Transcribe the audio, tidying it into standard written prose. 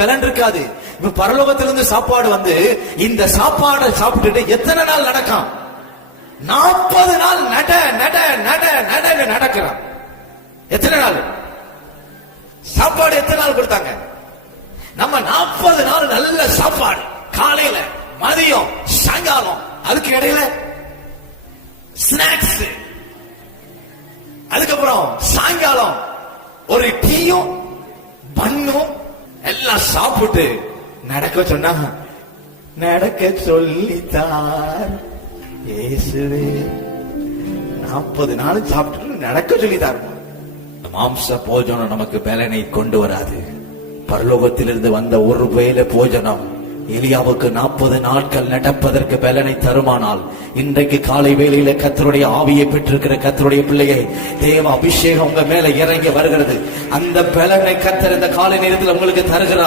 பலன் இருக்காது. இப்ப பரலோகத்திலிருந்து சாப்பாடு வந்து இந்த சாப்பாடை சாப்பிட்டுட்டு எத்தனை நாள் நடக்கும்? 40 நாள் நட நட நட நட நடக்கிறான். எத்தனை நாள் சாப்பாடு? எத்தனை நாள் கொடுத்தாங்க? நம்ம 40 நாள் நல்ல சாப்பாடு, காலையில மதியம் சாயங்காலம், அதுக்கு இடையில ஸ்நாக்ஸ், அதுக்கப்புறம் சாயங்காலம் ஒரு டீயும் பன்னும் எல்லாம் சாப்பிட்டு நடக்க சொன்னா, நடக்க சொல்லித்தார் இயேசுவே. 40 நாள் சாப்பிட்டு நடக்க சொல்லித்தார். மாம்ச போஜனம் நமக்கு பலனை கொண்டு வராது. பரலோகத்திலிருந்து வந்த ஒரு வேளை போஜனம் எலியாவுக்கு 40 நாட்கள் நடப்பதற்கு பலனை தருமானால், இன்றைக்கு காலை வேளையில கர்த்தருடைய ஆவியை பெற்றிருக்கிற கர்த்தருடைய பிள்ளையை தேவ அபிஷேகம் உங்க மேல இறங்கி வருகிறது. அந்த பலனை கர்த்தர் இந்த காலை நேரத்தில் உங்களுக்கு தருகிறார்.